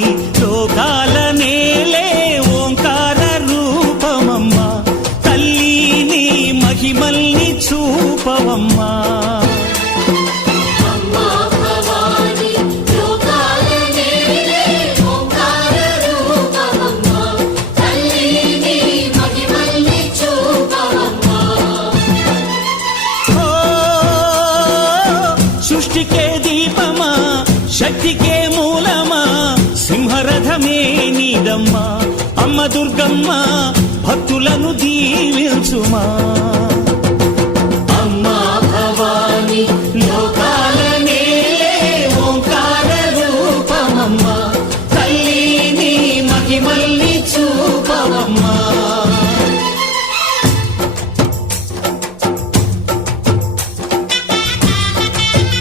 లోకాల నేలే ఓంకార రూపమమ్మా తల్లి నీ మహిమల్ని చూపవమ్మా సృష్టికే దీపమా శక్తికే మూలమా సింహరథమే నీదమ్మా అమ్మ దుర్గమ్మ భక్తులను దీవించుమా